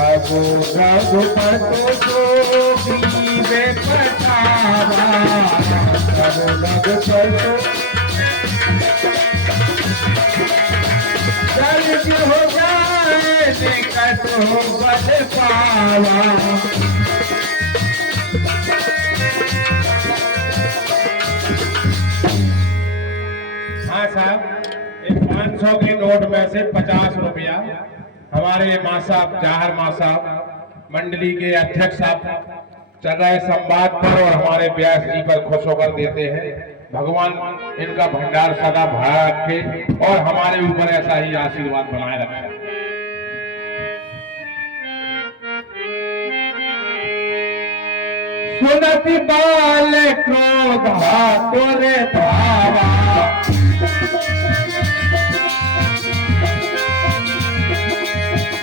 रघु रघुपति को बीवे पठावा रघु रघुपति जल्द हो जाए निकट हो बल पावा। हाँ साहब, 500 के नोट में से 50 रुपया हमारे मां साहब जहार मां साहब मंडली के अध्यक्ष साहब चल रहे संवाद पर और हमारे व्यास जी पर खुश होकर देते हैं। भगवान इनका भंडार सदा भरा रखे और हमारे ऊपर ऐसा ही आशीर्वाद बनाए रखे। सुनति बाल क्रोधा तोरे भावा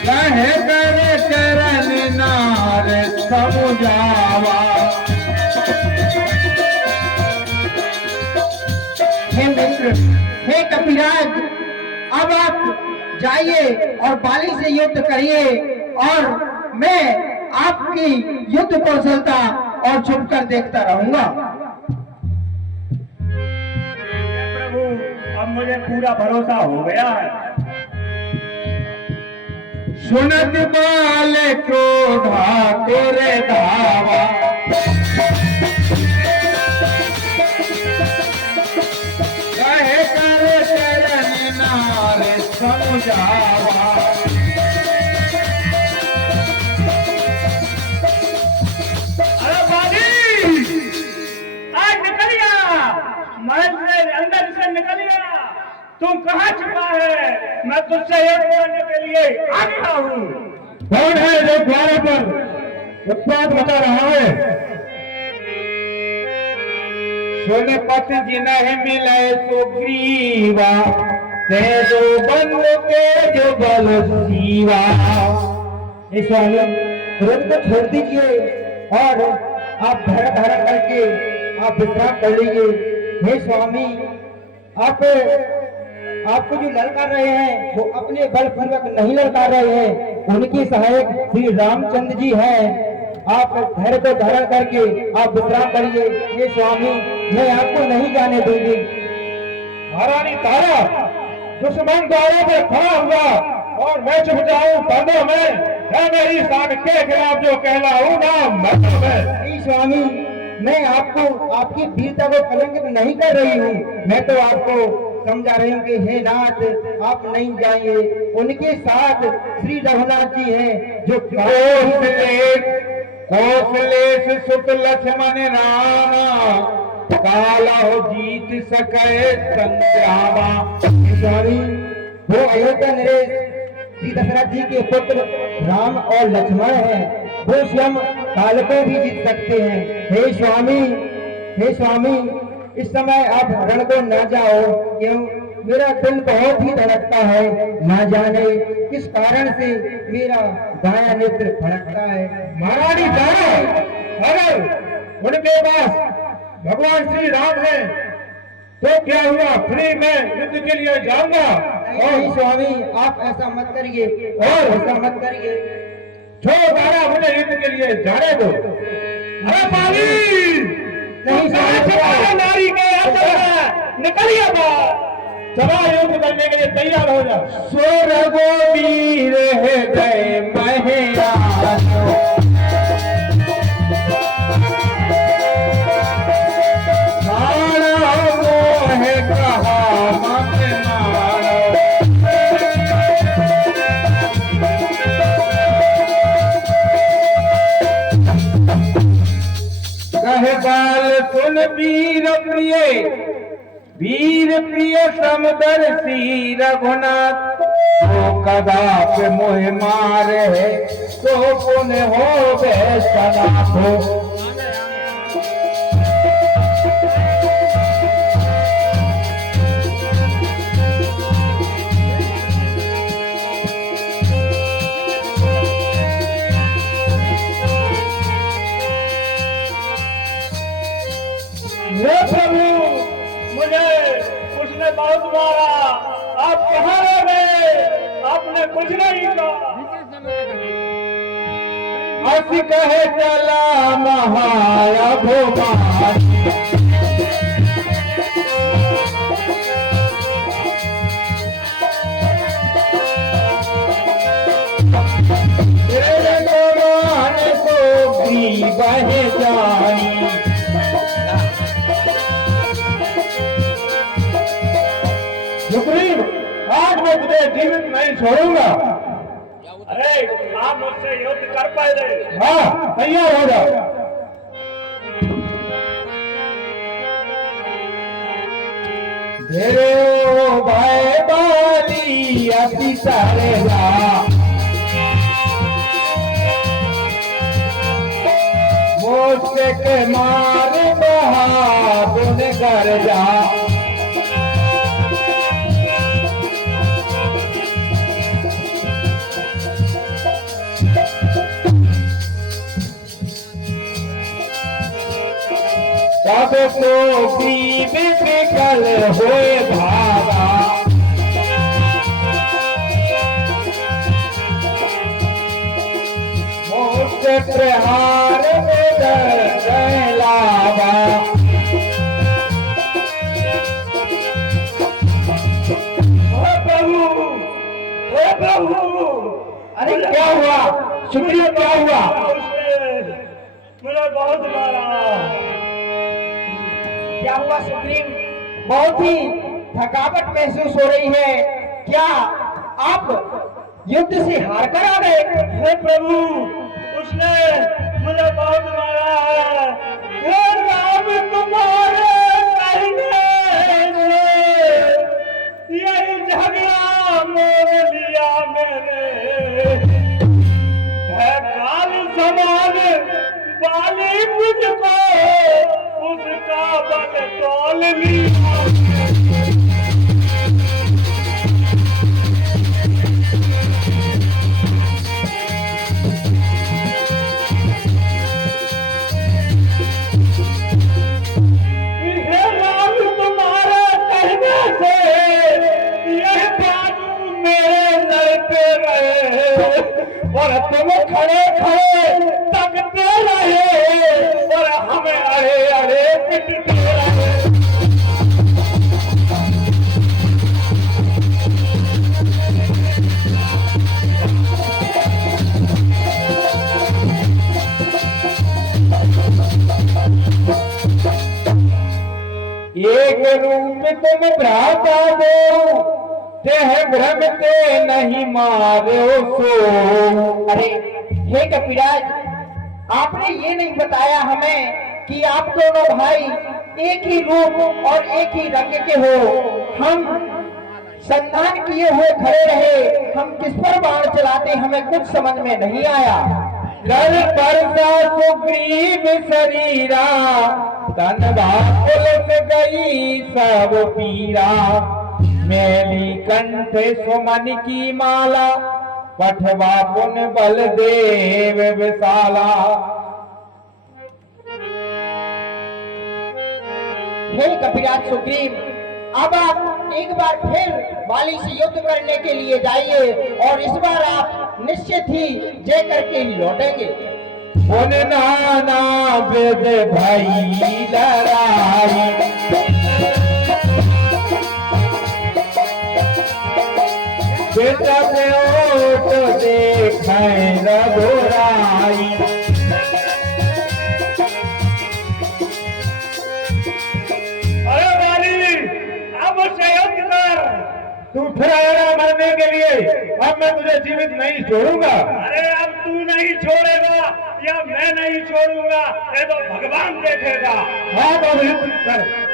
कहे करे चरण नार समुझावा। हे मित्र, हे कपिराज, अब आप जाइए और बाली से युद्ध करिए और मैं आपकी युद्ध कौशलता और छुपकर देखता रहूंगा। प्रभु, अब मुझे पूरा भरोसा हो गया है। सुनत बाल क्रोधा तोरे धावा कहे करे चरण नार समुझावा। अरे बाली, आज निकलिया, महल से अंदर से निकलिया। तू कहाँ छुपा है? मैं तुझसे युद्ध करने के लिए आ गया हूँ। कौन है जो द्वार पर उत्पात बता रहा है? सोनपत जिन्हें मिले सुग्रीवा ते जो बंद के जो बल जीवा। स्वामी, तुरंत को छोड़ दीजिए और आप धरा धरा करके आप विश्राम कर लीजिए। हे स्वामी, आपको जो ललकार रहे हैं वो अपने बलपूर्वक नहीं ललकार रहे हैं, उनके सहायक श्री रामचंद्र जी हैं। आप धैर्य को धारण करके आप विश्राम करिए। ये स्वामी, मैं आपको नहीं जाने दूंगी। महारानी तारा दुश्मन द्वारों पर खड़ा हुआ और मैं चुप जाऊं पर्दों में, मैं मेरी साख के खिलाफ जो कहलाऊं ना मर्दों में। स्वामी, मैं आपको आपकी वीरता को कलंकित नहीं कर रही हूँ, मैं तो आपको समझा रही हूँ कि हे नाथ, आप नहीं जाइए। उनके साथ श्री रघुनाथ जी हैं जो कौशलेश सुत लक्ष्मण रामा काला हो जीत सके संग्रामा। स्वामी, वो अयोध्या नरेश श्री दशरथ जी के पुत्र राम और लक्ष्मण हैं, वो स्वयं काल को भी जीत सकते हैं। हे स्वामी, हे स्वामी, इस समय आप रण को न जाओ, क्यों? मेरा दिल बहुत ही धड़कता है, न जाने किस कारण से मेरा दाया नेत्र फड़कता है। महारानी तारा, अगर उनके पास भगवान श्री राम है तो क्या हुआ, फ्री में युद्ध के लिए जाऊंगा। और स्वामी, आप ऐसा मत करिए, और ऐसा मत करिए। छोड़ तारा, मुझे युद्ध के लिए जाने दो। अरे पाली, नहीं नारी के निकलिए बाहर, चला युद्ध करने के लिए तैयार हो जा। स्वर गो वीर हृदय महिरानो बाल सुन वीर प्रिय, वीर प्रिय समदर्शी रघुनाथ, तो कदाप मोह मारे तो पुन हो वैसनाथ। प्रभु, मुझे उसने बहुत मारा, आप कहाँ रह गए? आपने कुछ नहीं कहा। अस कहे चला महाया भोमानी तेरे कुरान को भी बह जानी सुग्रीव, आज मैं तुझे जीवित नहीं छोड़ूंगा। अरे आप मुझसे युद्ध कर पहले। हाँ, तैयार हो जाओ। तेरे ओ भाई बाली अति सारे मोसे के मार बहादुर कर जा सब तो बीब विकल होए भागा मोसे प्रहार में डर लावा प्रभु, अरे क्या हुआ सुग्रीव, क्या हुआ? उसने मुझे बहुत मारा। क्या हुआ सुग्रीव? बहुत ही थकावट महसूस हो रही है। क्या आप युद्ध से हार कर आ गए? हे प्रभु, उसने मुझे बहुत मारा है। हे राम, तुम्हारे कहने से यही झगड़ा मोल लिया मैंने। है काल समान बाली मुझको उसका बल तोल लिया। हे राम, तुम्हारे कहने से यह बाजू मेरे सर पे रहे और तुम खड़े खड़े तकते रहे और हमें अड़े अड़े पिटते रहे। एक रूप तुम भ्राता दो तेह भ्रम ते नहीं मारो सो। अरे हे कपिराज, आपने ये नहीं बताया हमें कि आप दोनों भाई एक ही रूप और एक ही रंग के हो। हम संधान किए हुए खड़े रहे, हम किस पर बाण चलाते हमें कुछ समझ में नहीं आया। कर परसा सुग्रीव शरीरा तन पुलस गई सब पीरा। मैली कंठ सुमन की माला पठवा पुन बलदेव विशाला। हे कपिराज सुग्रीव, अब आप एक बार फिर वाली से युद्ध करने के लिए जाइए और इस बार आप निश्चित ही जय करके ही लौटेंगे। उन नाना वेद भाई लड़ाई बेटा से ओट देखें रघुराई। अरे वाली, अब मुझसे युद्ध कर। तू फिर आया मरने के लिए। अब मैं तुझे जीवित नहीं छोड़ूंगा। अरे अब तू नहीं छोड़ेगा या मैं नहीं छोड़ूंगा, ये तो भगवान देखेगा। हाँ तो युद्ध कर।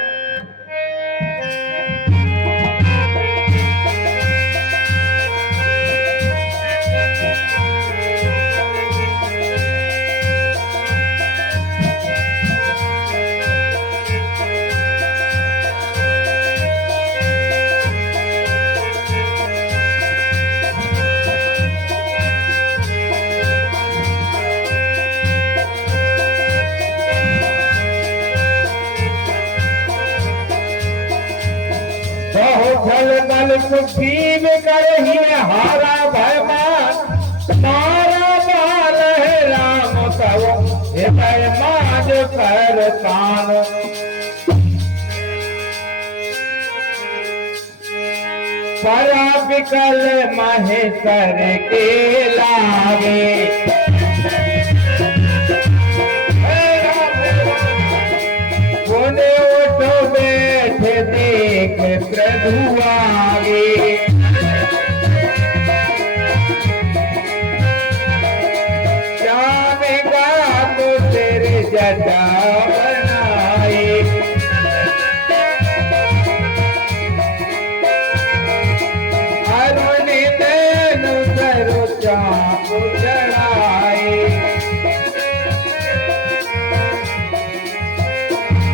बहु बल सुग्रीव कर ही हारा भयमान मारा बाल है राम कान। परा विकल महेश्वर के लागे, बोले उठो बैठ देख प्रभु आगे।